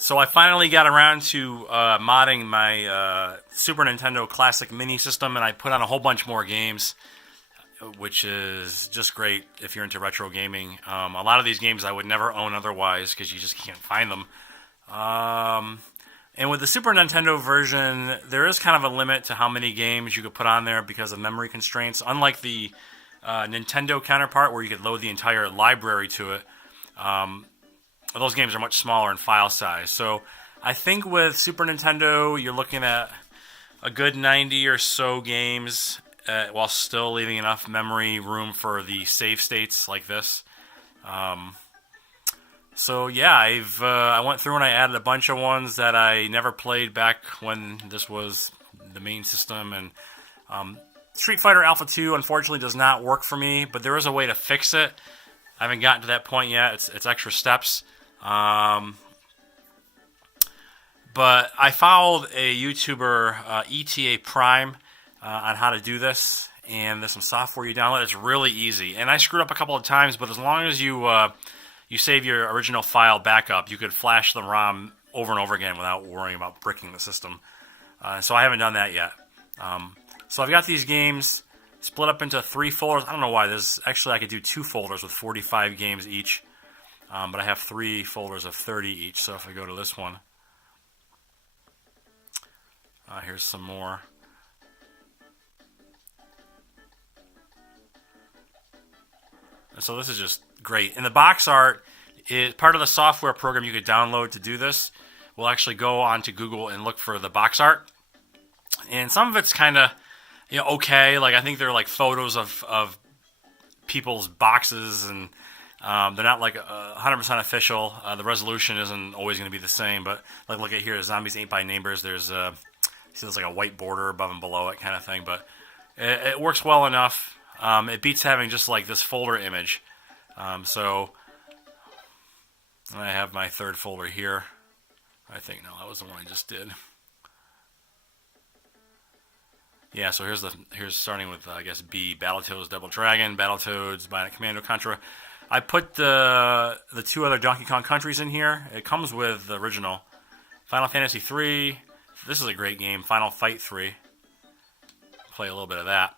So I finally got around to modding my Super Nintendo Classic Mini System, and I put on a whole bunch more games, which is just great if you're into retro gaming. A lot of these games I would never own otherwise because you just can't find them. And with the Super Nintendo version, there is kind of a limit to how many games you could put on there because of memory constraints. Unlike the Nintendo counterpart, where you could load the entire library to it, those games are much smaller in file size. So I think with Super Nintendo, you're looking at a good 90 or so games while still leaving enough memory room for the save states like this. So yeah, I went through and I added a bunch of ones that I never played back when this was the main system. And Street Fighter Alpha 2 unfortunately does not work for me, but there is a way to fix it. I haven't gotten to that point yet. It's extra steps. But I followed a YouTuber, ETA Prime, on how to do this, and there's some software you download. It's really easy, and I screwed up a couple of times, but as long as you save your original file backup, you could flash the ROM over and over again without worrying about bricking the system. So I haven't done that yet. So I've got these games split up into 3 folders. I don't know why. Actually, I could do 2 folders with 45 games each. But I have 3 folders of 30 each. So if I go to this one, here's some more. And so this is just great. And the box art is part of the software program you could download to do this. We'll actually go onto Google and look for the box art. And some of it's kind of okay. Like I think they're like photos of people's boxes, and they're not like 100% official. The resolution isn't always going to be the same, but like look at here, Zombies Ate by Neighbors. There's like a white border above and below it kind of thing, but it works well enough. It beats having just like this folder image. So I have my 3rd folder here. I think, no, that was the one I just did. Yeah, so here's starting with, I guess, B, Battletoads, Double Dragon, Battletoads, Bionic Commando, Contra. I put the 2 other Donkey Kong countries in here. It comes with the original. Final Fantasy 3. This is a great game. Final Fight 3. Play a little bit of that.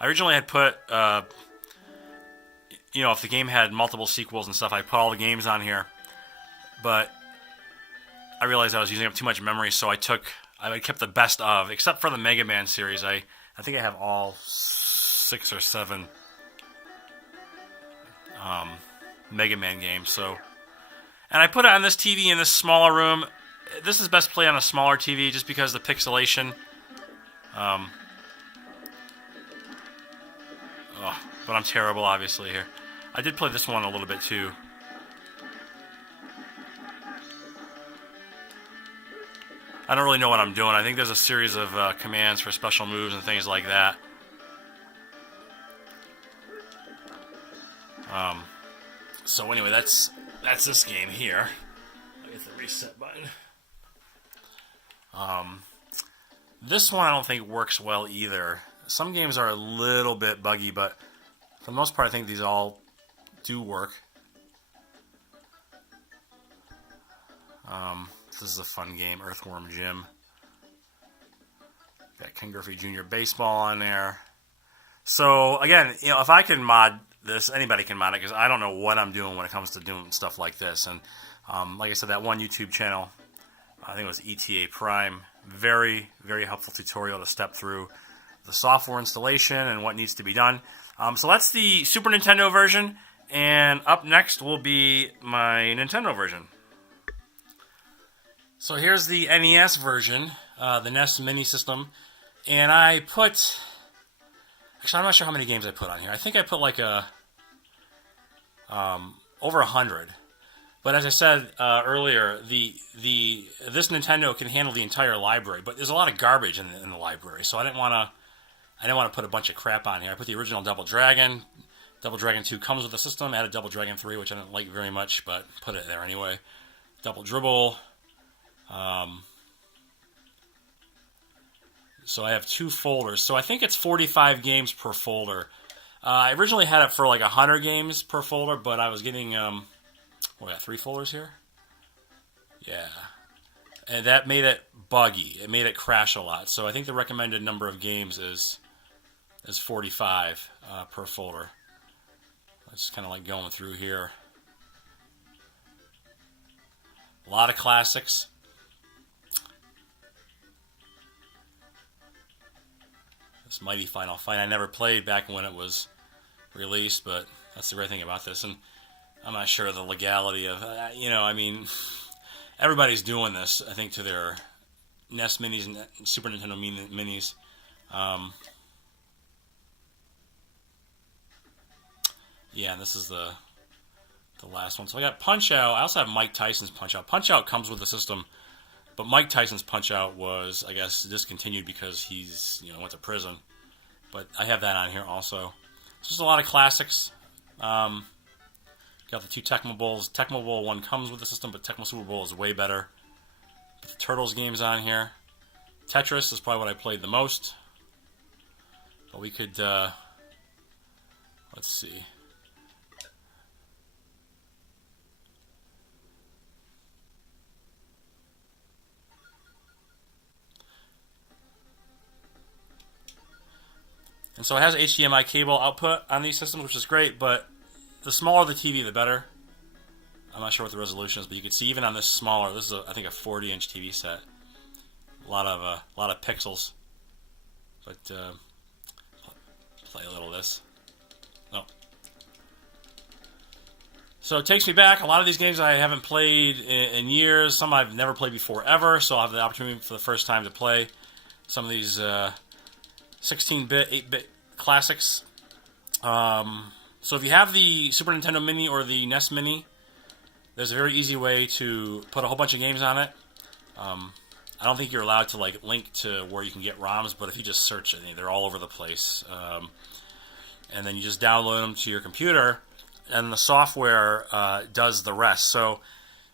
I originally had put, if the game had multiple sequels and stuff, I put all the games on here. But I realized I was using up too much memory, so I kept the best of, except for the Mega Man series. I think I have all 6 or 7 Mega Man games. So, and I put it on this TV in this smaller room. This is best played on a smaller TV just because of the pixelation. But I'm terrible, obviously, here. I did play this one a little bit, too. I don't really know what I'm doing. I think there's a series of commands for special moves and things like that. So anyway, that's this game here. I get the reset button. This one I don't think works well either. Some games are a little bit buggy, but for the most part, I think these all do work. This is a fun game, Earthworm Jim. Got Ken Griffey Jr. Baseball on there. So again, if I can mod this, anybody can mod it because I don't know what I'm doing when it comes to doing stuff like this. And like I said, that one YouTube channel, I think it was ETA Prime, very, very helpful tutorial to step through the software installation and what needs to be done. So that's the Super Nintendo version, and up next will be my Nintendo version. So here's the NES version, the NES Mini System, and I put, actually I'm not sure how many games I put on here. I think I put like over 100. But as I said earlier, this Nintendo can handle the entire library, but there's a lot of garbage in the library, so I didn't want to put a bunch of crap on here. I put the original Double Dragon. Double Dragon 2 comes with the system. Added Double Dragon 3, which I didn't like very much, but put it there anyway. Double Dribble. So I have 2 folders. So I think it's 45 games per folder. I originally had it for like 100 games per folder, but I was getting we got 3 folders here. Yeah, and that made it buggy. It made it crash a lot. So I think the recommended number of games is 45 per folder. I'm just kind of like going through here. A lot of classics. This Mighty Final Fight I never played back when it was released, but that's the great thing about this. And I'm not sure the legality of, I mean, everybody's doing this, I think, to their NES Minis and Super Nintendo Minis. Yeah, and this is the last one. So I got Punch-Out. I also have Mike Tyson's Punch-Out. Punch-Out comes with the system, but Mike Tyson's Punch-Out was, I guess, discontinued because he's, went to prison. But I have that on here also. It's just a lot of classics. Got the 2 Tecmo Bowls. Tecmo Bowl 1 comes with the system, but Tecmo Super Bowl is way better. Put the Turtles games on here. Tetris is probably what I played the most. But we could, let's see. And so it has HDMI cable output on these systems, which is great, but the smaller the TV, the better. I'm not sure what the resolution is, but you can see even on this smaller, this is I think a 40-inch TV set. A lot of pixels. But play a little of this. No. So it takes me back. A lot of these games I haven't played in years. Some I've never played before ever, so I'll have the opportunity for the first time to play some of these 16-bit, 8-bit classics. So if you have the Super Nintendo Mini or the NES Mini, there's a very easy way to put a whole bunch of games on it. I don't think you're allowed to link to where you can get ROMs, but if you just search it, they're all over the place. And then you just download them to your computer, and the software does the rest. So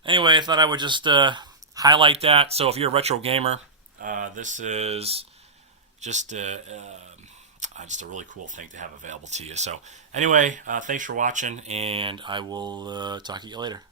anyway, I thought I would just highlight that. So if you're a retro gamer, this is just a really cool thing to have available to you. So anyway, thanks for watching, and I will talk to you later.